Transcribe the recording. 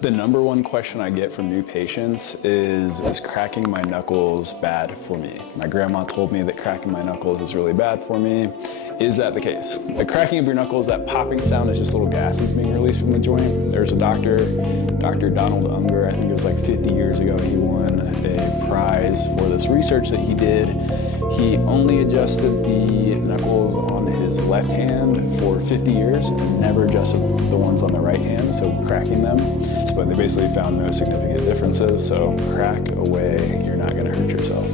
The number one question I get from new patients is cracking my knuckles bad for me? My grandma told me that cracking my knuckles is really bad for me. Is that the case? The cracking of your knuckles, that popping sound, is just little gases being released from the joint. There's a doctor, Dr. Donald Unger, I think it was like 50 years ago, he won a prize for this research that he did. He only adjusted the knuckles on his left hand for 50 years and never adjusted the ones on the right hand, so cracking them. But they basically found no significant differences, so crack away, you're not gonna hurt yourself.